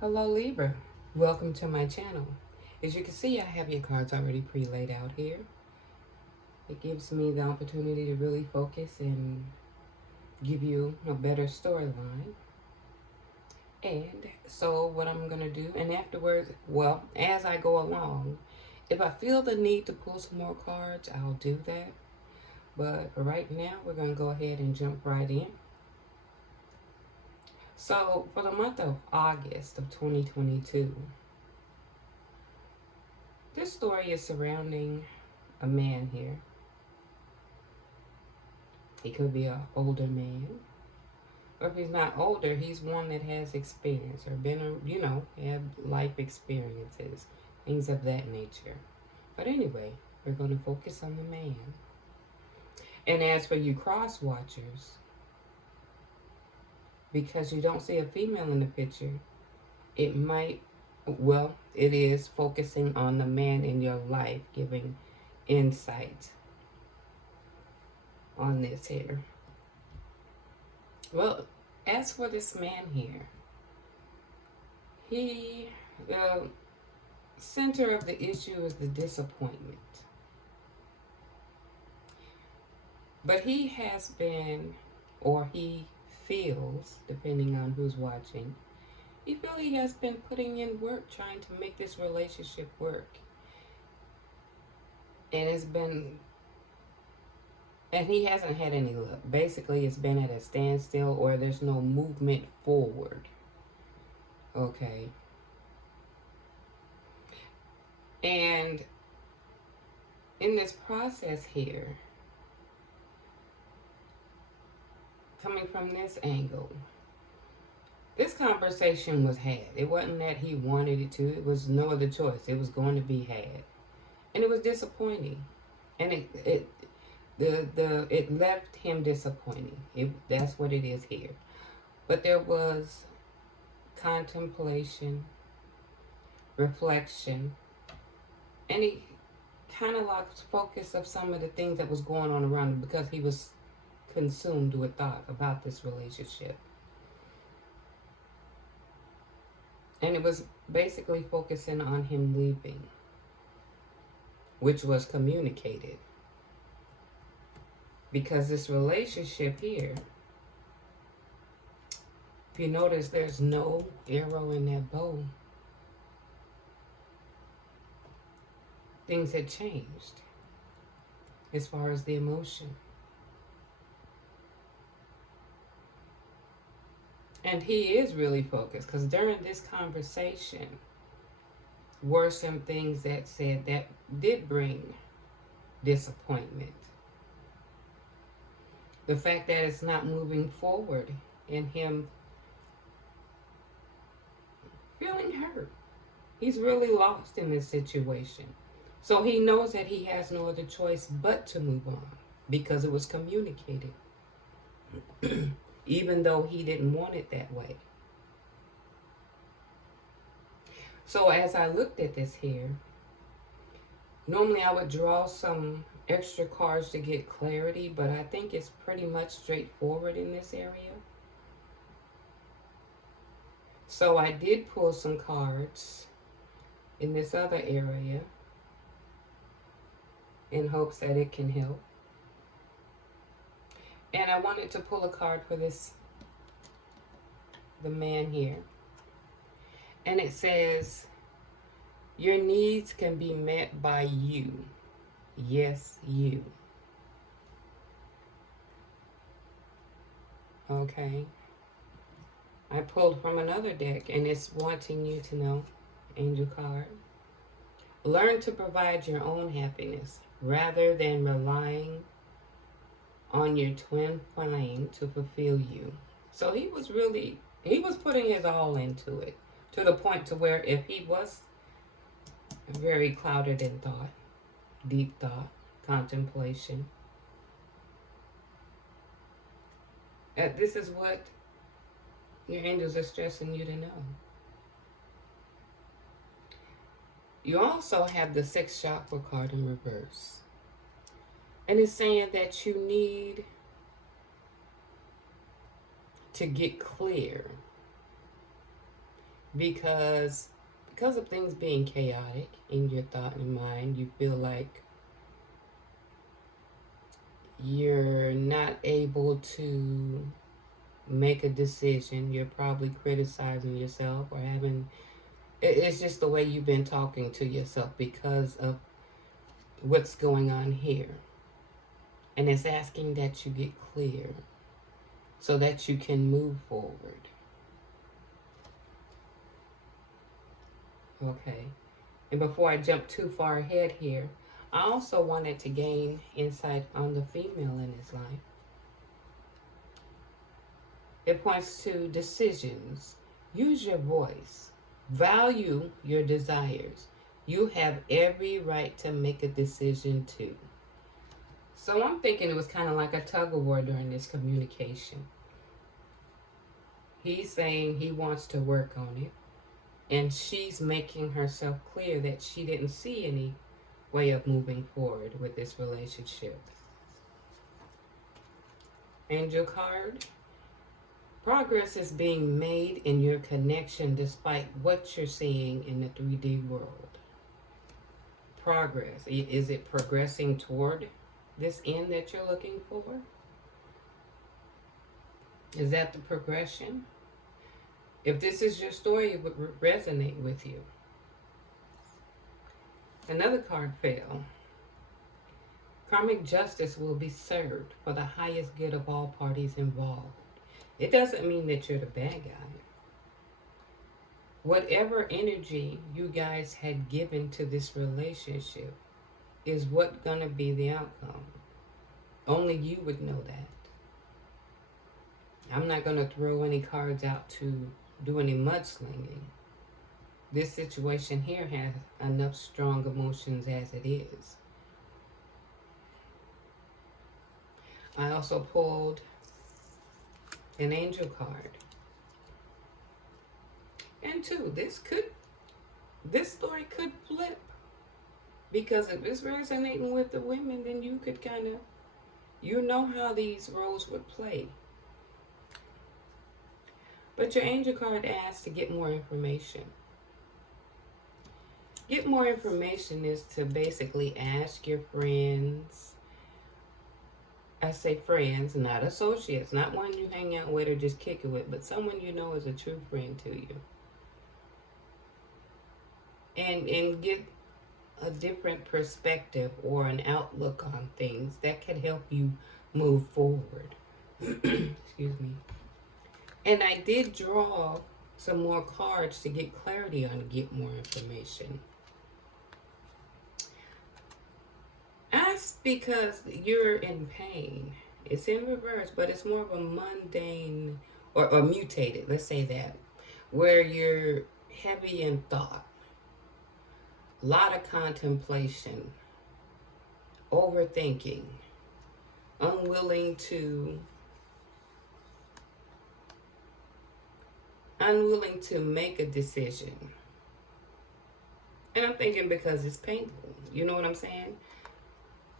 Hello Libra, welcome to my channel. As you can see, I have your cards already pre-laid out here. It gives me the opportunity to really focus and give you a better storyline. And so what I'm going to do, and afterwards, well, as I go along, if I feel the need to pull some more cards, I'll do that. But for right now, we're going to go ahead and jump right in. So for the month of August of 2022, this story is surrounding a man here. He could be an older man. Or if he's not older, he's one that has experience or been, had life experiences, things of that nature. But anyway, we're going to focus on the man. And as for you cross watchers, because you don't see a female in the picture, it might, well, it is focusing on the man in your life, giving insight on this here. Well, as for this man here, the center of the issue is the disappointment. But he has been, or he feels, depending on who's watching, he has been putting in work trying to make this relationship work. And he hasn't had any luck. Basically, it's been at a standstill or there's no movement forward. Okay. And in this process here, coming from this angle, this conversation was had. It wasn't that he wanted it to. It was no other choice. It was going to be had. And it was disappointing. And it left him disappointing. That's what it is here. But there was contemplation, reflection, and he kind of lost focus of some of the things that was going on around him because he was consumed with thought about this relationship. And it was basically focusing on him leaving, which was communicated. Because this relationship here, if you notice, there's no arrow in that bow. Things had changed as far as the emotion. And he is really focused because during this conversation were some things that said that did bring disappointment. The fact that it's not moving forward and him feeling hurt. He's really lost in this situation. So he knows that he has no other choice but to move on because it was communicated. Even though he didn't want it that way. So as I looked at this here, normally I would draw some extra cards to get clarity, but I think it's pretty much straightforward in this area. So I did pull some cards in this other area in hopes that it can help. And I wanted to pull a card for the man here. And it says, your needs can be met by you. Yes, you. Okay. I pulled from another deck and it's wanting you to know, angel card. Learn to provide your own happiness rather than relying on your twin flame to fulfill you. So he was putting his all into it to the point to where if he was very clouded in thought, deep thought, contemplation, this is what your angels are stressing you to know. You also have the sixth chakra card in reverse. And it's saying that you need to get clear because of things being chaotic in your thought and mind, you feel like you're not able to make a decision. You're probably criticizing yourself or having, it's just the way you've been talking to yourself because of what's going on here. And it's asking that you get clear so that you can move forward. Okay. And before I jump too far ahead here, I also wanted to gain insight on the female in his life. It points to decisions. Use your voice. Value your desires. You have every right to make a decision too. So I'm thinking it was kind of like a tug of war during this communication. He's saying he wants to work on it. And she's making herself clear that she didn't see any way of moving forward with this relationship. Angel card. Progress is being made in your connection despite what you're seeing in the 3D world. Progress. Is it progressing toward this end that you're looking for? Is that the progression? If this is your story, it would resonate with you. Another card fell. Karmic justice will be served for the highest good of all parties involved. It doesn't mean that you're the bad guy. Whatever energy you guys had given to this relationship is what's going to be the outcome. Only you would know that. I'm not going to throw any cards out to do any mudslinging. This situation here has enough strong emotions as it is. I also pulled an angel card. And two, this story could flip. Because if it's resonating with the women, then you could kind of, you know how these roles would play. But your angel card asks to get more information. Get more information is to basically ask your friends. I say friends, not associates, not one you hang out with or just kick it with, but someone you know is a true friend to you. And get a different perspective or an outlook on things that can help you move forward. Excuse me. And I did draw some more cards to get clarity on get more information. Ask because you're in pain. It's in reverse, but it's more of a mundane or mutated, let's say that, where you're heavy in thought. A lot of contemplation, overthinking, unwilling to make a decision. And I'm thinking because it's painful, you know what I'm saying?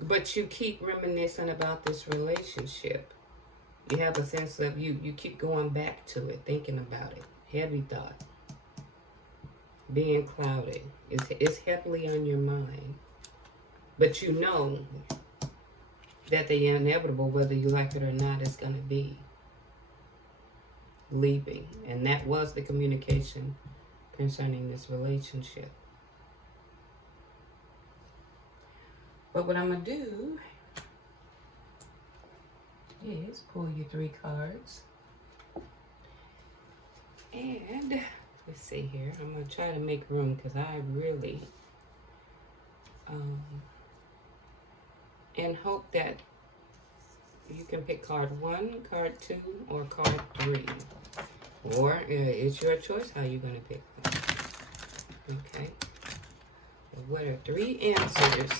But you keep reminiscing about this relationship. You have a sense of, you keep going back to it, thinking about it. Heavy thought. Being clouded. It's heavily on your mind. But you know that the inevitable, whether you like it or not, is going to be leaving. And that was the communication concerning this relationship. But what I'm going to do is pull you 3 cards. And let's see here. I'm going to try to make room because I really and hope that you can pick card 1, card 2, or card 3. Or it's your choice how you're going to pick them. Okay. So what are 3 answers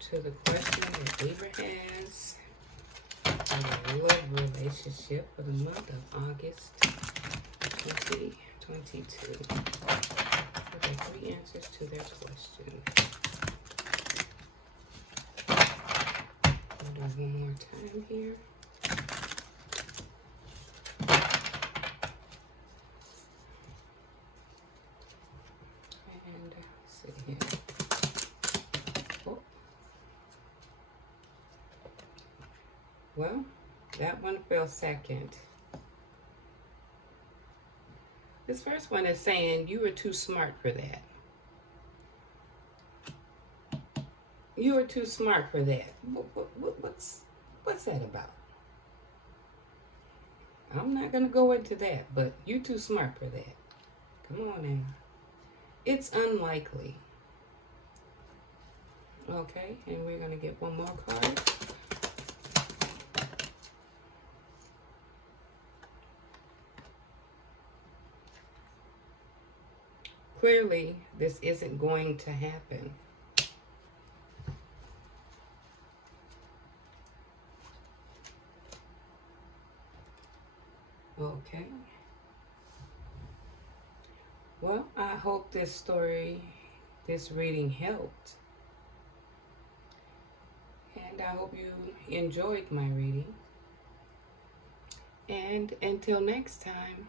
to the question that Libra has in a love relationship for the month of August 2022? Okay, 3 answers to their question. I'll do one more time here. here. Oh. Well, that one fell second. This first one is saying you were too smart for that. You were too smart for that. What's that about? I'm not going to go into that, but you too smart for that. Come on now. It's unlikely. Okay, and we're going to get one more card. Clearly, this isn't going to happen. Okay. Well, I hope this reading helped. And I hope you enjoyed my reading. And until next time.